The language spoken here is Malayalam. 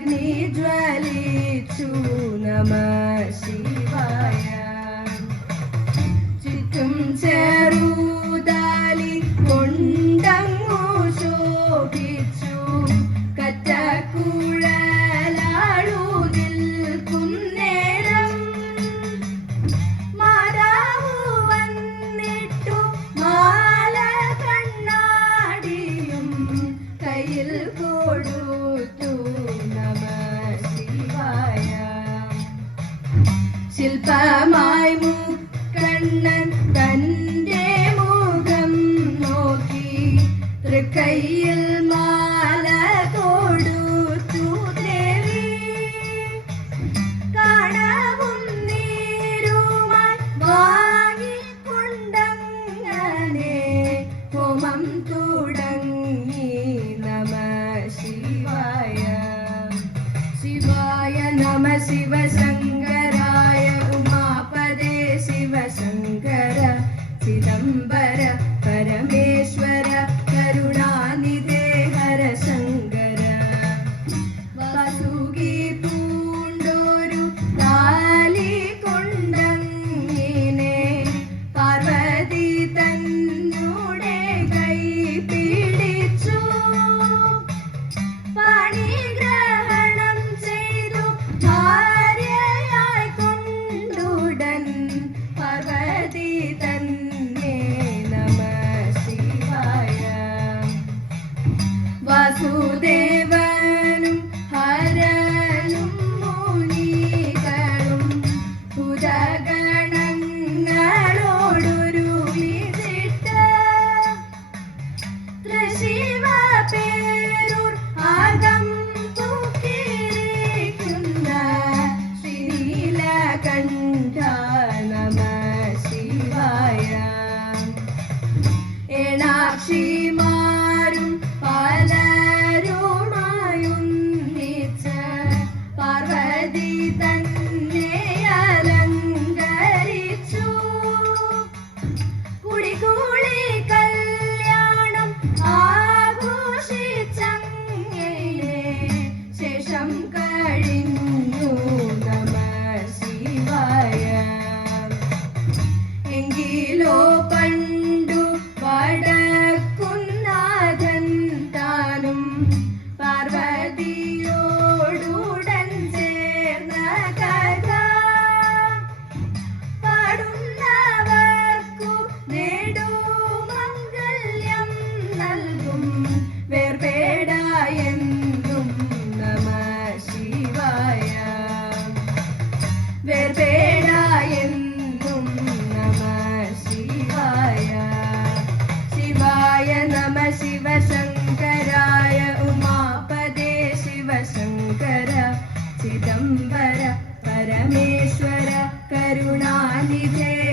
అగ్ని జ్వలిచు నమ శివాయ. చిత్తం చెరు ശില്പമായി കണ്ണൻ തന്റെ മുഖം നോക്കി തൃക്കയ്യിൽ Sachi. എന്നും നമ ശിവായ. ശിവായ നമ ശിവശങ്കരായ ഉമാപദേ ശിവശങ്കര ചിദംബര പരമേശ്വര കരുണാനിധേ.